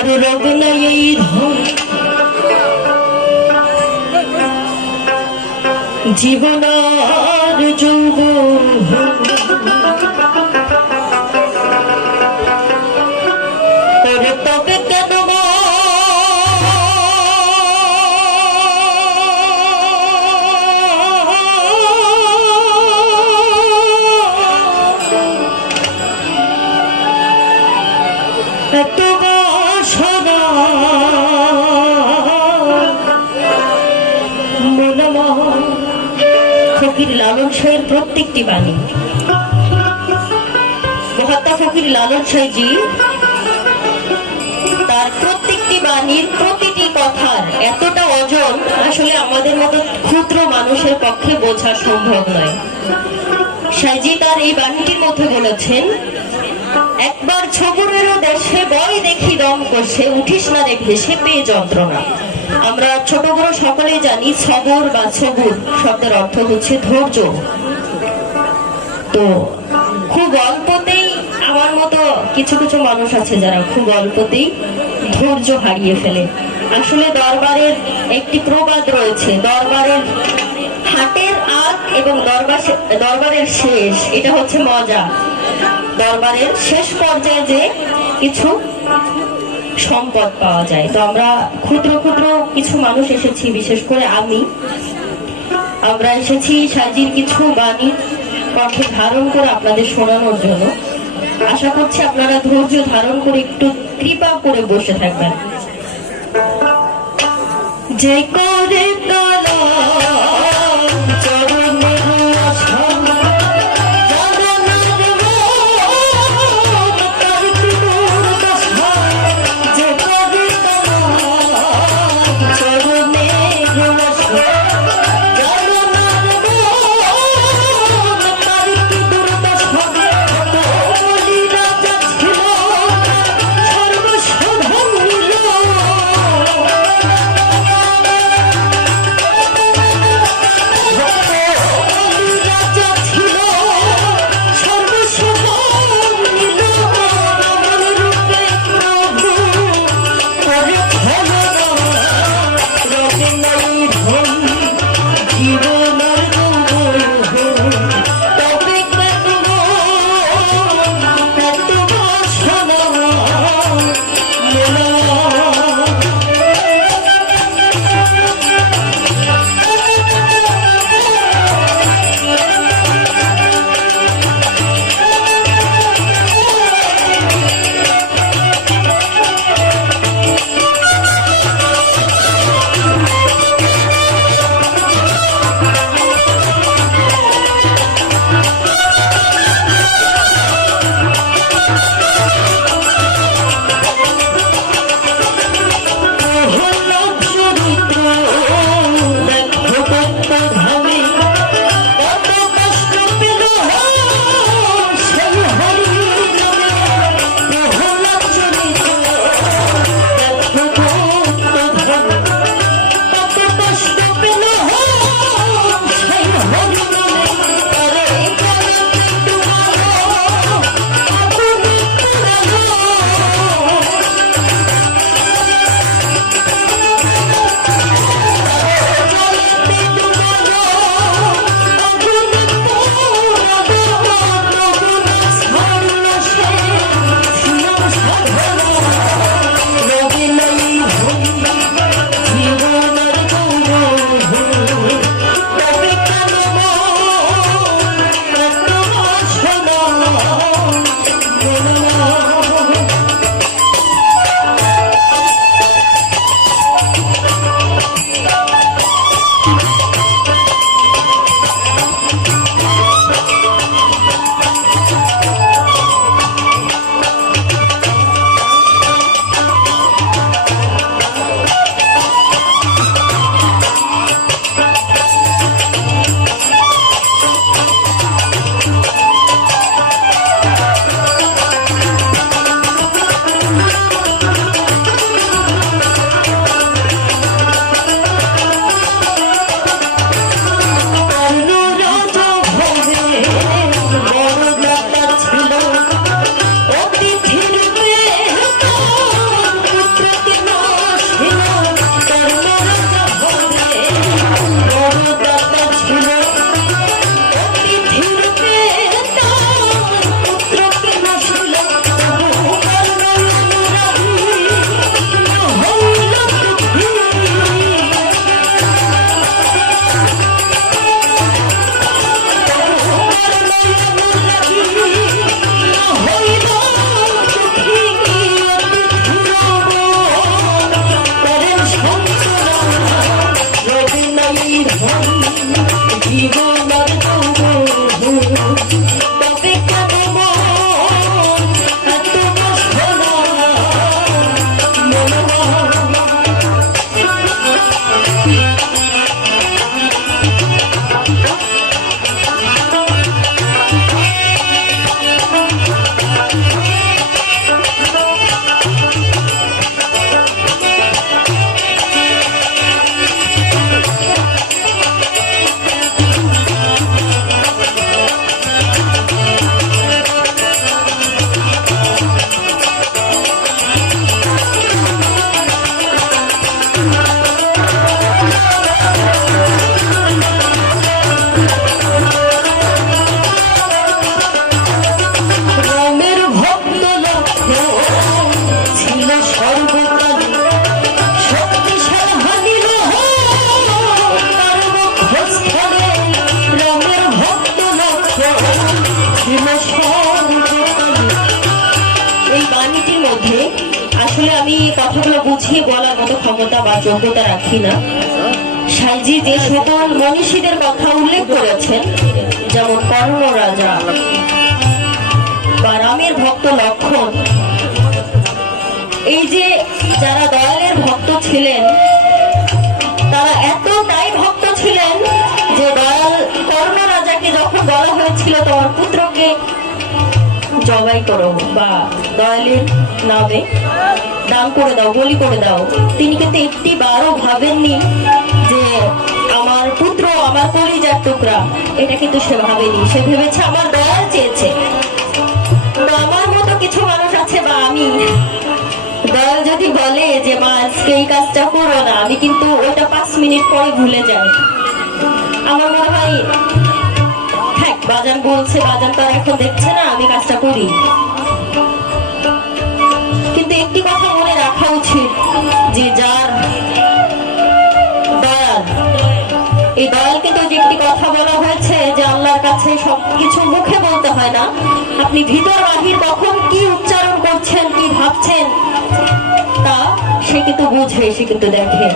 আর রোগ নাই এই ধন জীবন আর যৌবন ওরে তবে কেন এত বাসনা ফকির লালন শাহের প্রত্যেকটি বাণী মহাত্মা ফকির লালন শাহজি তার প্রত্যেকটি বাণীর প্রতিটি কথার এতটা ওজন আসলে আমাদের মতো ক্ষুদ্র মানুষের পক্ষে বোঝা সম্ভব নয়। শাহজি তার এই বাণীটির মধ্যে বলেছেন, একবার ছবুরেরও দেশে বয় দেখি দম করছে, উঠিস না রে ভেসে পেয়ে যন্ত্রণা। আমরা ছোট বড় সকলেই জানি সবর বা সবুর শব্দের অর্থ হচ্ছে ধৈর্য। তো খুব অল্পতেই আমার মতো কিছু কিছু মানুষ আছে যারা খুব অল্পতেই ধৈর্য হারিয়ে ফেলে। আসলে দরবারের একটি প্রবাদ রয়েছে, দরবারের হাটের আগ এবং দরবারের শেষ, এটা হচ্ছে মজা। দরবারের শেষ পর্যায়ে যে কিছু সম্পদ পাওয়া যায়। তো আমরা ক্ষুদ্র ক্ষুদ্র কিছু মানুষ এসেছি, বিশেষ করে আমরা এসেছি শাহজির কিছু বাণী কণ্ঠে ধারণ করে আপনাদের শোনানোর জন্য। আশা করছি আপনারা ধৈর্য ধারণ করে একটু কৃপা করে বসে থাকবেন। যে করে আসলে আমি কথাগুলো বুঝিয়ে বলার মতো ক্ষমতা বা যোগ্যতা রাখি না। সাইজি যে সকল মনীষীদের কথা উল্লেখ করেছেন, যেমন কর্ণ রাজা বা রামের ভক্ত লক্ষণ, এই যে যারা দয়ালের ভক্ত ছিলেন, তারা এতটাই ভক্ত ছিলেন যে দয়াল কর্ণ রাজাকে যখন বলা হয়েছিল তোমার পুত্রকে জবাই করো বা দয়ালের নামে দান করে দাও, বলি করে দাও, তিনি কিন্তু একটি বারও ভাবেননি যে আমার পুত্র আমার কলিজার টুকরা। এটা কিন্তু সে ভাবেনি, সে ভেবেছে আমার দয়াল চেয়েছে। তো আমার মতো কিছু মানুষ আছে বা আমি, দয়াল যদি বলে যে মা আজকে এই কাজটা করো না, আমি কিন্তু ওইটা 5 মিনিট পরে ভুলে যাই। আমার মনে হয় হ্যাঁ, বাজান বলছে, বাজান তো আর এখন দেখছে না, আমি কাজটা করি। কিন্তু একটি কথা মনে রাখা উচিত যে যার দয়াল, এই দয়াল কিন্তু যে একটি কথা বলা হয়েছে যে আল্লাহর কাছে সবকিছু মুখে বলতে হয় না, আপনি ভিতর বাহির কখন কি উচ্চারণ করছেন, কি ভাবছেন, তা সে কিন্তু বুঝে, সে কিন্তু দেখে।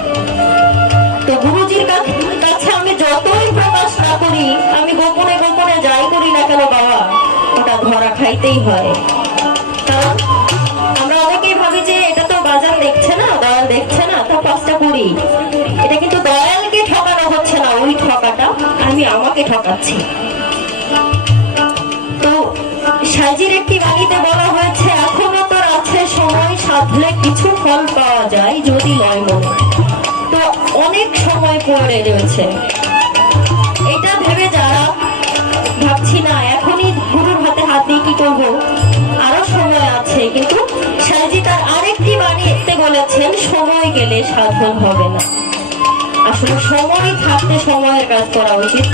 তো গুরুজির কাছে আমি যতই প্রকাশ না করি, আমি গোপনে গোপনে যাই করি না কেন বাবা, ওটা ধরা খাইতেই হয়। কারণ আমরা অনেকেই ভাবি যে এটা তো বাজার দেখছে না, দয়াল দেখছে না, তো কাজটা করি। এটা কিন্তু দয়ালকে ঠকানো হচ্ছে না, ওই ঠকাটা আমি আমাকে ঠকাচ্ছি। তো সাইজির একটি বাণীতে বলা হয়েছে, এখনো তোর আছে সময়, সাধলে কিছু ফল পাওয়া যায় যদি লয় মনে। তো অনেক সময় পড়ে রয়েছে, এটা ভেবে যারা ভাবছি না এখনই গুরুর হাতে হাত দিয়ে কি করবো, আরো সময় আছে, কিন্তু সাইজি তার আরেকটি বাণীতে বলেছেন সময় গেলে সাধন হবে না। আসলে সময় থাকতে সময়ের কাজ করা উচিত।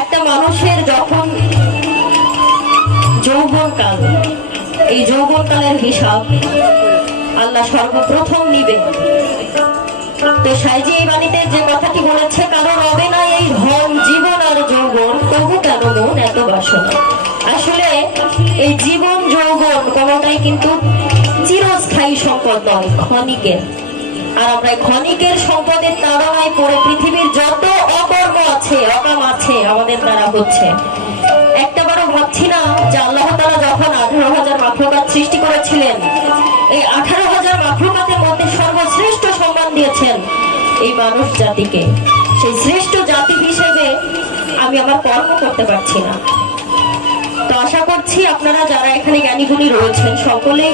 একটা মানুষের যখন যৌবনকাল, এই যৌবনকালের হিসাব আল্লাহ সর্বপ্রথম নিবে। তো সাইজি এই বাণীতে যে কথাটি বলেছে, কারণ রবে না এই ধন জীবন আর যৌবন, তবু কেন মন এত বাসনা। আসলে এই জীবন যৌবন কোনটাই কিন্তু চিরস্থায়ী সম্পদ নয়, ক্ষণিকের। আর আমরা ক্ষণিকের সম্পদের তাড়নায় পড়ে পৃথিবীর যত অকর্ম আছে, অকাম আছে আমাদের দ্বারা হচ্ছে। একটাবারও ভাবছি না যে আল্লাহ তাআলা যখন 18,000 মাখলুকাত সৃষ্টি করেছিলেন, এই 18,000 মাখলুকাতের মধ্যে সর্বশ্রেষ্ঠ সম্মান দিয়েছেন এই মানুষ জাতিকে। সেই শ্রেষ্ঠ জাতি হিসেবে আমি আমার কর্ম করতে পারছি না। তো আশা করছি আপনারা যারা এখানে জ্ঞানী গুণী রয়েছেন, সকলে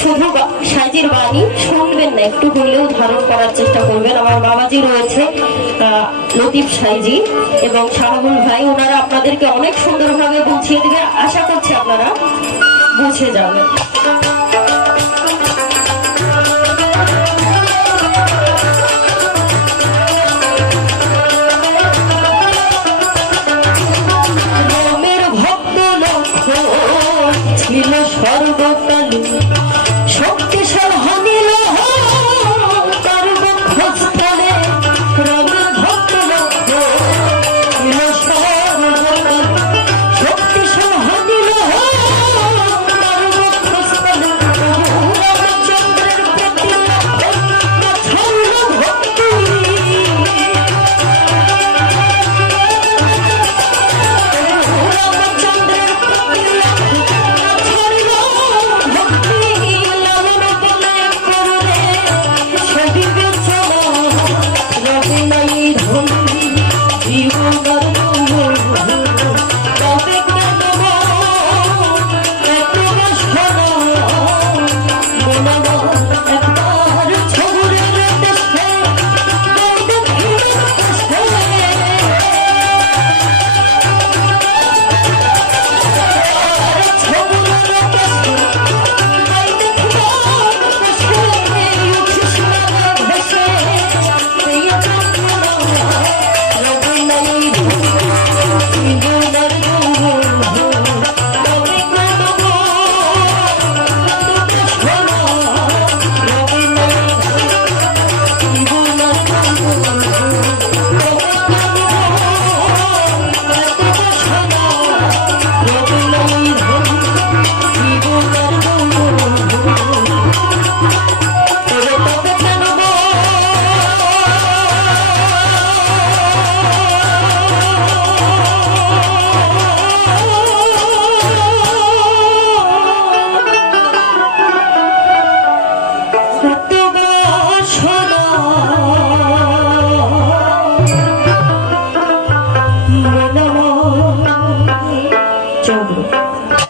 শুধু সাইজির বাণী শুনবেন না, একটু হলেও ধারণ করার চেষ্টা করবেন। আমার বাবাজি রয়েছে লতিফ সাইজি এবং শাহাবুল ভাই, ওনারা আপনাদেরকে অনেক সুন্দরভাবে বুঝিয়ে দেবে। আশা করছি আপনারা বুঝে যাবেন। ছিল সর্বকালে